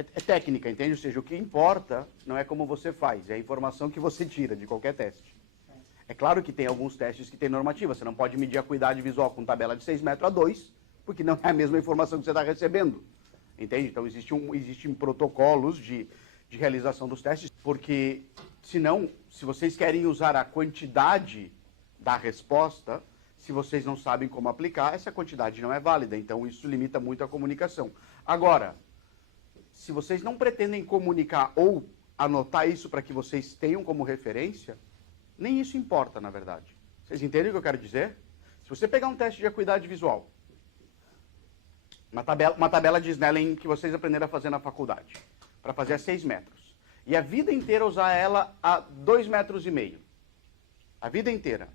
é técnica, entende? Ou seja, o que importa não é como você faz, é a informação que você tira de qualquer teste. É claro que tem alguns testes que tem normativa, você não pode medir a acuidade visual com tabela de 6 metros a 2, porque não é a mesma informação que você está recebendo, entende? Então existem protocolos de realização dos testes, porque senão, se vocês querem usar a quantidade da resposta, se vocês não sabem como aplicar, essa quantidade não é válida, então isso limita muito a comunicação. Agora, se vocês não pretendem comunicar ou anotar isso para que vocês tenham como referência, nem isso importa, na verdade. Vocês entendem o que eu quero dizer? Se você pegar um teste de acuidade visual, uma tabela de Snellen que vocês aprenderam a fazer na faculdade, para fazer a 6 metros, e a vida inteira usar ela a 2,5 metros, a vida inteira,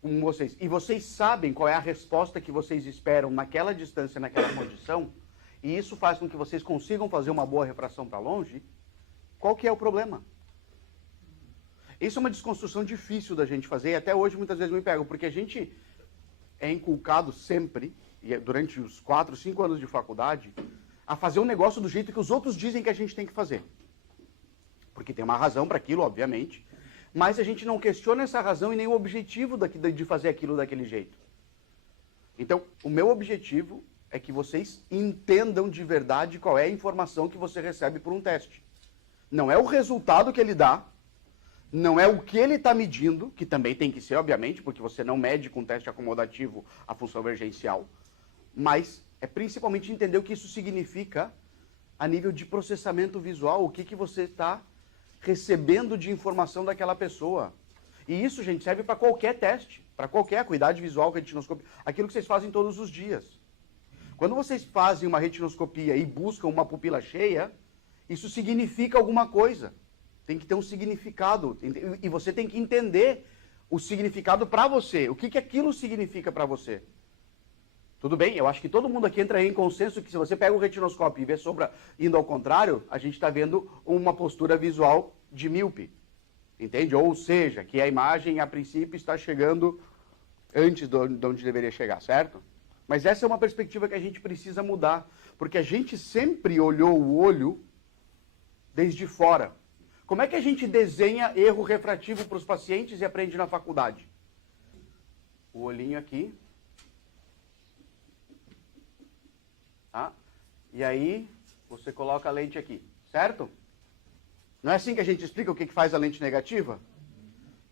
com vocês, e vocês sabem qual é a resposta que vocês esperam naquela distância, naquela condição, e isso faz com que vocês consigam fazer uma boa refração para longe, qual que é o problema? Isso é uma desconstrução difícil da gente fazer, e até hoje muitas vezes me pego, porque a gente é inculcado sempre, e durante os 4, 5 anos de faculdade, a fazer um negócio do jeito que os outros dizem que a gente tem que fazer. Porque tem uma razão para aquilo, obviamente, mas a gente não questiona essa razão e nem o objetivo de fazer aquilo daquele jeito. Então, o meu objetivo é que vocês entendam de verdade qual é a informação que você recebe por um teste. Não é o resultado que ele dá, não é o que ele está medindo, que também tem que ser, obviamente, porque você não mede com teste acomodativo a função emergencial, mas é principalmente entender o que isso significa a nível de processamento visual, o que você está recebendo de informação daquela pessoa. E isso, gente, serve para qualquer teste, para qualquer acuidade visual, retinoscopia, aquilo que vocês fazem todos os dias. Quando vocês fazem uma retinoscopia e buscam uma pupila cheia, isso significa alguma coisa. Tem que ter um significado. E você tem que entender o significado para você. O que aquilo significa para você. Tudo bem? Eu acho que todo mundo aqui entra em consenso que se você pega o retinoscópio e vê sombra indo ao contrário, a gente está vendo uma postura visual de míope. Entende? Ou seja, que a imagem, a princípio, está chegando antes de onde deveria chegar, certo? Mas essa é uma perspectiva que a gente precisa mudar. Porque a gente sempre olhou o olho desde fora. Como é que a gente desenha erro refrativo para os pacientes e aprende na faculdade? O olhinho aqui. Tá? E aí, você coloca a lente aqui, certo? Não é assim que a gente explica o que faz a lente negativa?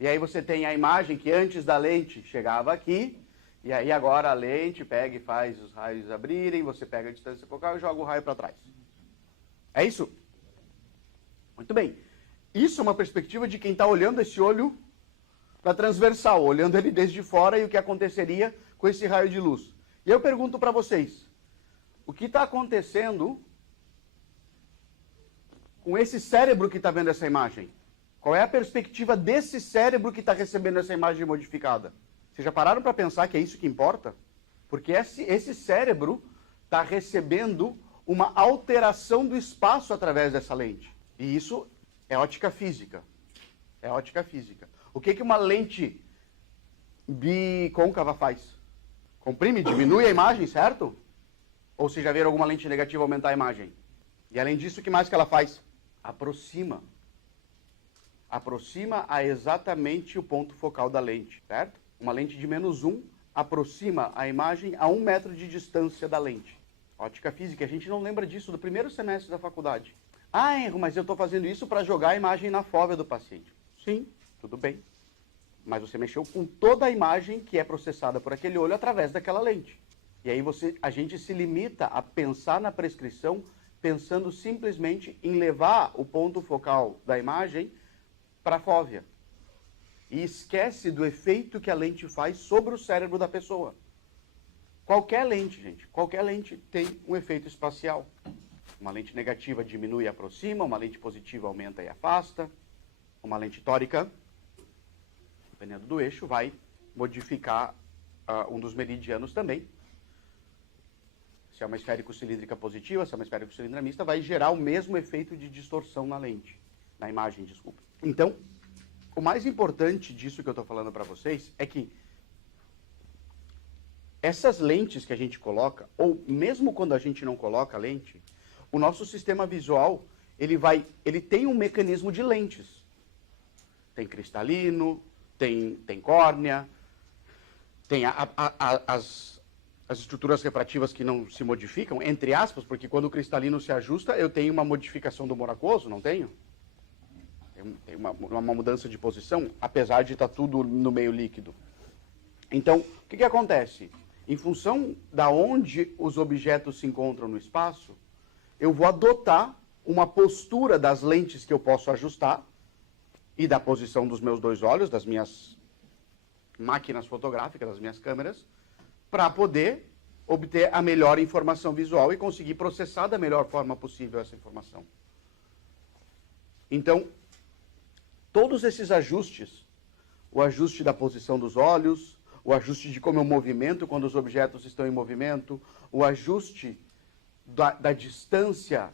E aí você tem a imagem que antes da lente chegava aqui, e aí agora a lente pega e faz os raios abrirem, você pega a distância focal e joga o raio para trás. É isso? Muito bem. Isso é uma perspectiva de quem está olhando esse olho para transversal, olhando ele desde fora e o que aconteceria com esse raio de luz. E eu pergunto para vocês, o que está acontecendo com esse cérebro que está vendo essa imagem? Qual é a perspectiva desse cérebro que está recebendo essa imagem modificada? Vocês já pararam para pensar que é isso que importa? Porque esse cérebro está recebendo uma alteração do espaço através dessa lente. E isso é ótica física. É ótica física. O que uma lente bicôncava faz? Comprime, diminui a imagem, certo? Ou se já viram alguma lente negativa aumentar a imagem? E além disso, o que mais que ela faz? Aproxima. Aproxima a exatamente o ponto focal da lente, certo? Uma lente de -1 aproxima a imagem a 1 metro de distância da lente. Ótica física, a gente não lembra disso do primeiro semestre da faculdade. Ah, Henro, mas eu estou fazendo isso para jogar a imagem na fóvea do paciente. Sim, tudo bem. Mas você mexeu com toda a imagem que é processada por aquele olho através daquela lente. E aí a gente se limita a pensar na prescrição pensando simplesmente em levar o ponto focal da imagem para a fóvea. E esquece do efeito que a lente faz sobre o cérebro da pessoa. Qualquer lente, gente, qualquer lente tem um efeito espacial. Uma lente negativa diminui e aproxima, uma lente positiva aumenta e afasta. Uma lente tórica, dependendo do eixo, vai modificar um dos meridianos também. Se é uma esférico-cilíndrica positiva, se é uma esférico-cilíndrica mista, vai gerar o mesmo efeito de distorção na lente, na imagem, desculpa. Então, o mais importante disso que eu estou falando para vocês é que essas lentes que a gente coloca, ou mesmo quando a gente não coloca a lente, o nosso sistema visual, ele tem um mecanismo de lentes. Tem cristalino, tem córnea, tem as estruturas refrativas que não se modificam, entre aspas, porque quando o cristalino se ajusta, eu tenho uma modificação do mono aquoso, não tenho? Tem uma mudança de posição, apesar de estar tudo no meio líquido. Então, o que acontece? Em função da onde os objetos se encontram no espaço, eu vou adotar uma postura das lentes que eu posso ajustar e da posição dos meus dois olhos, das minhas máquinas fotográficas, das minhas câmeras, para poder obter a melhor informação visual e conseguir processar da melhor forma possível essa informação. Então, todos esses ajustes, o ajuste da posição dos olhos, o ajuste de como eu movimento quando os objetos estão em movimento, o ajuste da distância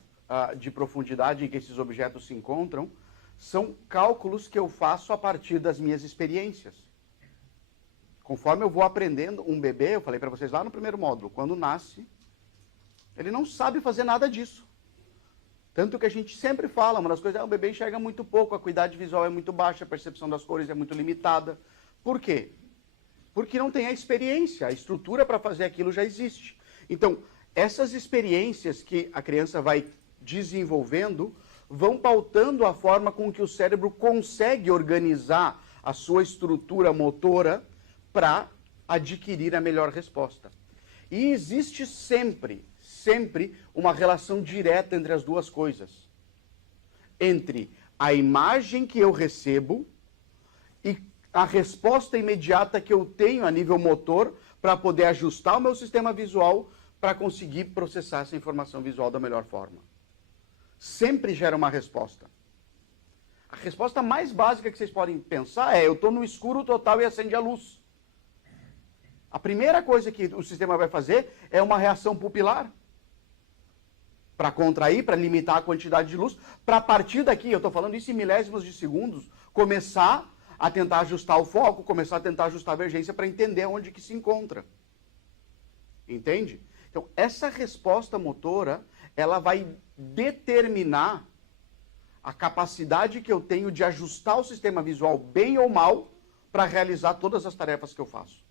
de profundidade em que esses objetos se encontram, são cálculos que eu faço a partir das minhas experiências. Conforme eu vou aprendendo, um bebê, eu falei para vocês lá no primeiro módulo, quando nasce, ele não sabe fazer nada disso. Tanto que a gente sempre fala, uma das coisas é o bebê enxerga muito pouco, a acuidade visual é muito baixa, a percepção das cores é muito limitada. Por quê? Porque não tem a experiência, a estrutura para fazer aquilo já existe. Então, essas experiências que a criança vai desenvolvendo vão pautando a forma com que o cérebro consegue organizar a sua estrutura motora para adquirir a melhor resposta. E existe sempre uma relação direta entre as duas coisas. Entre a imagem que eu recebo e a resposta imediata que eu tenho a nível motor para poder ajustar o meu sistema visual para conseguir processar essa informação visual da melhor forma. Sempre gera uma resposta. A resposta mais básica que vocês podem pensar é: eu estou no escuro total e acende a luz. A primeira coisa que o sistema vai fazer é uma reação pupilar para contrair, para limitar a quantidade de luz, para a partir daqui, eu estou falando isso em milésimos de segundos, começar a tentar ajustar o foco, começar a tentar ajustar a divergência para entender onde que se encontra. Entende? Então, essa resposta motora, ela vai determinar a capacidade que eu tenho de ajustar o sistema visual bem ou mal para realizar todas as tarefas que eu faço.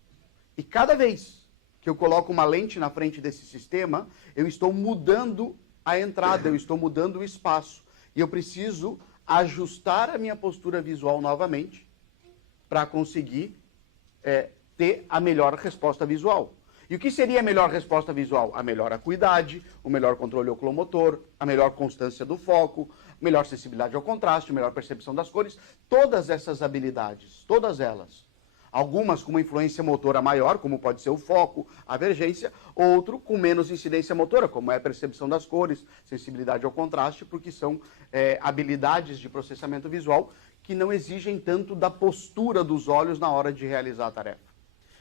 E cada vez que eu coloco uma lente na frente desse sistema, eu estou mudando a entrada, eu estou mudando o espaço. E eu preciso ajustar a minha postura visual novamente para conseguir ter a melhor resposta visual. E o que seria a melhor resposta visual? A melhor acuidade, o melhor controle oculomotor, a melhor constância do foco, melhor sensibilidade ao contraste, melhor percepção das cores. Todas essas habilidades, todas elas. Algumas com uma influência motora maior, como pode ser o foco, a vergência, outro com menos incidência motora, como é a percepção das cores, sensibilidade ao contraste, porque são habilidades de processamento visual que não exigem tanto da postura dos olhos na hora de realizar a tarefa.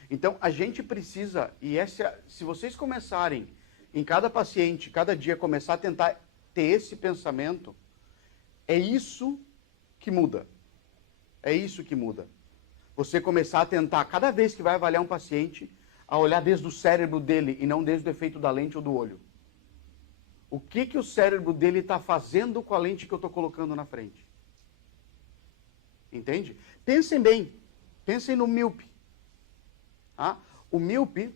Então, a gente precisa, se vocês começarem, em cada paciente, cada dia, começar a tentar ter esse pensamento, é isso que muda. É isso que muda. Você começar a tentar, cada vez que vai avaliar um paciente, a olhar desde o cérebro dele e não desde o efeito da lente ou do olho. O que o cérebro dele está fazendo com a lente que eu estou colocando na frente? Entende? Pensem bem. Pensem no míope. Tá? O míope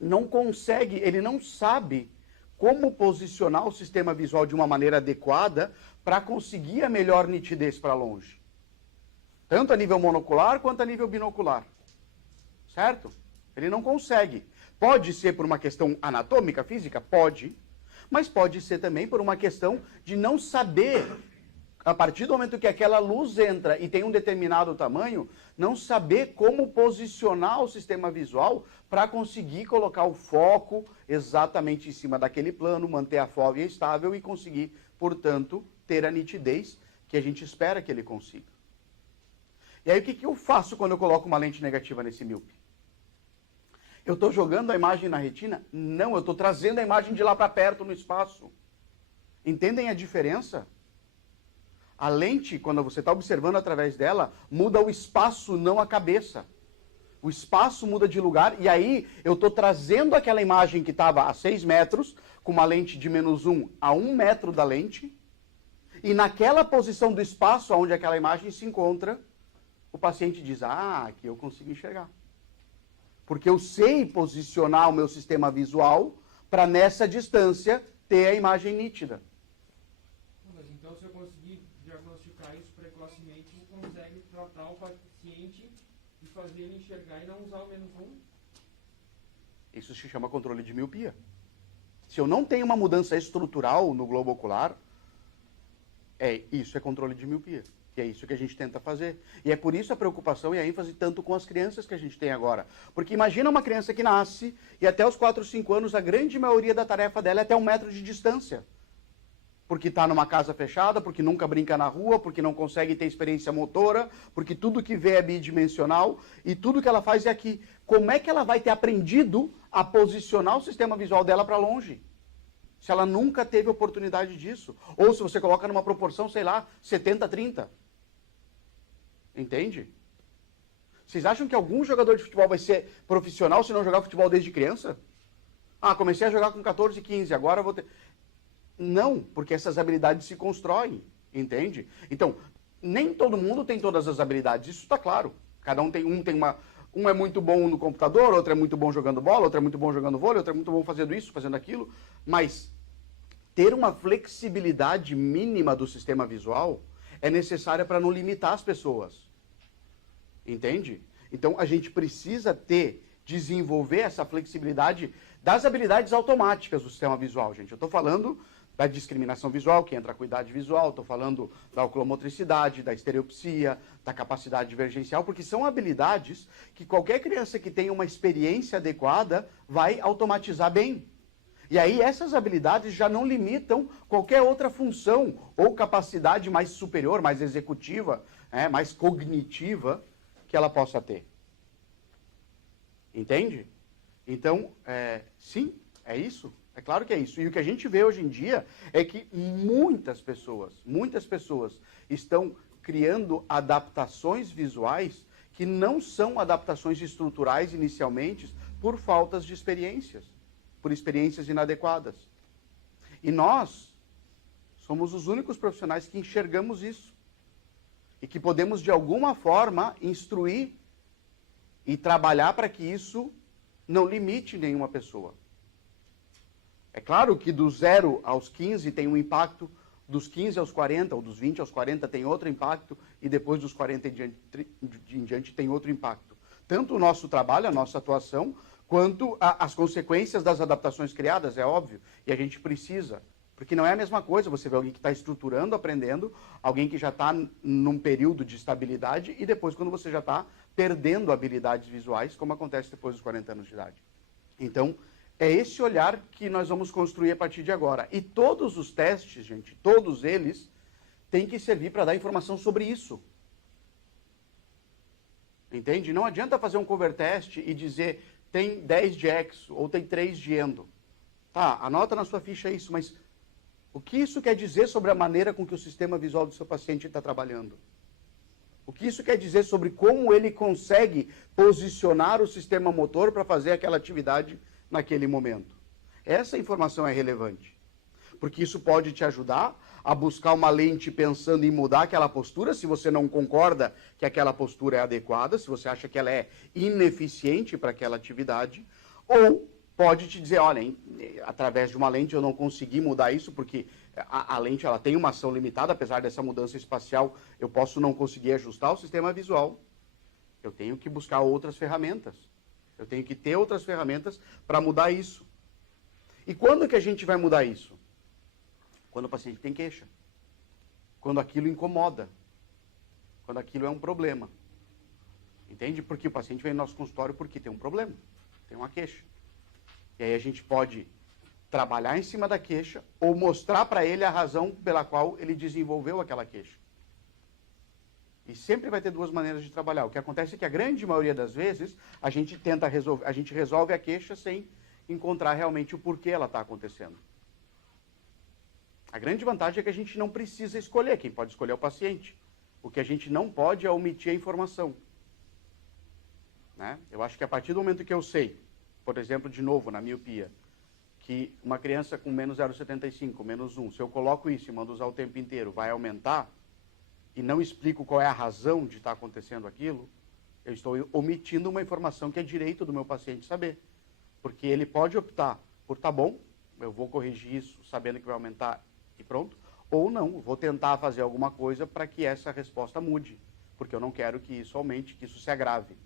não consegue, ele não sabe como posicionar o sistema visual de uma maneira adequada para conseguir a melhor nitidez para longe. Tanto a nível monocular quanto a nível binocular. Certo? Ele não consegue. Pode ser por uma questão anatômica, física? Pode. Mas pode ser também por uma questão de não saber, a partir do momento que aquela luz entra e tem um determinado tamanho, não saber como posicionar o sistema visual para conseguir colocar o foco exatamente em cima daquele plano, manter a fóvea estável e conseguir, portanto, ter a nitidez que a gente espera que ele consiga. E aí o que eu faço quando eu coloco uma lente negativa nesse míope? Eu estou jogando a imagem na retina? Não, eu estou trazendo a imagem de lá para perto no espaço. Entendem a diferença? A lente, quando você está observando através dela, muda o espaço, não a cabeça. O espaço muda de lugar e aí eu estou trazendo aquela imagem que estava a 6 metros, com uma lente de -1 a 1 metro da lente, e naquela posição do espaço onde aquela imagem se encontra, o paciente diz, ah, aqui eu consigo enxergar. Porque eu sei posicionar o meu sistema visual para nessa distância ter a imagem nítida. Mas então, se eu conseguir diagnosticar isso precocemente, você consegue tratar o paciente e fazer ele enxergar e não usar o -1? Isso se chama controle de miopia. Se eu não tenho uma mudança estrutural no globo ocular, isso é controle de miopia. E é isso que a gente tenta fazer. E é por isso a preocupação e a ênfase tanto com as crianças que a gente tem agora. Porque imagina uma criança que nasce e até os 4, 5 anos, a grande maioria da tarefa dela é até 1 metro de distância. Porque está numa casa fechada, porque nunca brinca na rua, porque não consegue ter experiência motora, porque tudo que vê é bidimensional e tudo que ela faz é aqui. Como é que ela vai ter aprendido a posicionar o sistema visual dela para longe? Se ela nunca teve oportunidade disso. Ou se você coloca numa proporção, sei lá, 70-30. Entende? Vocês acham que algum jogador de futebol vai ser profissional se não jogar futebol desde criança? Ah, comecei a jogar com 14, 15, agora vou ter... Não, porque essas habilidades se constroem, entende? Então, nem todo mundo tem todas as habilidades, isso está claro. Cada um tem uma... Um é muito bom no computador, outro é muito bom jogando bola, outro é muito bom jogando vôlei, outro é muito bom fazendo isso, fazendo aquilo. Mas ter uma flexibilidade mínima do sistema visual é necessária para não limitar as pessoas. Entende? Então, a gente precisa desenvolver essa flexibilidade das habilidades automáticas do sistema visual, gente. Eu estou falando da discriminação visual, que entra a acuidade visual, estou falando da oculomotricidade, da estereopsia, da capacidade divergencial, porque são habilidades que qualquer criança que tenha uma experiência adequada vai automatizar bem. E aí essas habilidades já não limitam qualquer outra função ou capacidade mais superior, mais executiva, mais cognitiva que ela possa ter. Entende? Então, sim, é isso. É claro que é isso. E o que a gente vê hoje em dia é que muitas pessoas estão criando adaptações visuais que não são adaptações estruturais inicialmente por faltas de experiências, por experiências inadequadas. E nós somos os únicos profissionais que enxergamos isso. E que podemos, de alguma forma, instruir e trabalhar para que isso não limite nenhuma pessoa. É claro que do 0 aos 15 tem um impacto, dos 15 aos 40, ou dos 20 aos 40 tem outro impacto, e depois dos 40 em diante tem outro impacto. Tanto o nosso trabalho, a nossa atuação, quanto as consequências das adaptações criadas, é óbvio, e a gente precisa. Porque não é a mesma coisa você ver alguém que está estruturando, aprendendo, alguém que já está num período de estabilidade, e depois quando você já está perdendo habilidades visuais, como acontece depois dos 40 anos de idade. Então, é esse olhar que nós vamos construir a partir de agora. E todos os testes, gente, todos eles, têm que servir para dar informação sobre isso. Entende? Não adianta fazer um cover test e dizer tem 10 de exo ou tem 3 de endo. Tá, anota na sua ficha isso, mas o que isso quer dizer sobre a maneira com que o sistema visual do seu paciente está trabalhando? O que isso quer dizer sobre como ele consegue posicionar o sistema motor para fazer aquela atividade naquele momento? Essa informação é relevante, porque isso pode te ajudar a buscar uma lente pensando em mudar aquela postura, se você não concorda que aquela postura é adequada, se você acha que ela é ineficiente para aquela atividade, ou pode te dizer, olha, através de uma lente eu não consegui mudar isso, porque a lente ela tem uma ação limitada, apesar dessa mudança espacial, eu posso não conseguir ajustar o sistema visual. Eu tenho que buscar outras ferramentas. Eu tenho que ter outras ferramentas para mudar isso. E quando que a gente vai mudar isso? Quando o paciente tem queixa. Quando aquilo incomoda. Quando aquilo é um problema. Entende? Porque o paciente vem no nosso consultório porque tem um problema. Tem uma queixa. E aí a gente pode trabalhar em cima da queixa ou mostrar para ele a razão pela qual ele desenvolveu aquela queixa. E sempre vai ter duas maneiras de trabalhar. O que acontece é que a grande maioria das vezes a gente tenta resolver, a gente resolve a queixa sem encontrar realmente o porquê ela está acontecendo. A grande vantagem é que a gente não precisa escolher, quem pode escolher é o paciente. O que a gente não pode é omitir a informação. Né? Eu acho que a partir do momento que eu sei, por exemplo, de novo, na miopia, que uma criança com menos 0,75, menos 1, se eu coloco isso e mando usar o tempo inteiro, vai aumentar, e não explico qual é a razão de estar acontecendo aquilo, eu estou omitindo uma informação que é direito do meu paciente saber. Porque ele pode optar por, tá bom, eu vou corrigir isso sabendo que vai aumentar e pronto, ou não, vou tentar fazer alguma coisa para que essa resposta mude, porque eu não quero que isso aumente, que isso se agrave.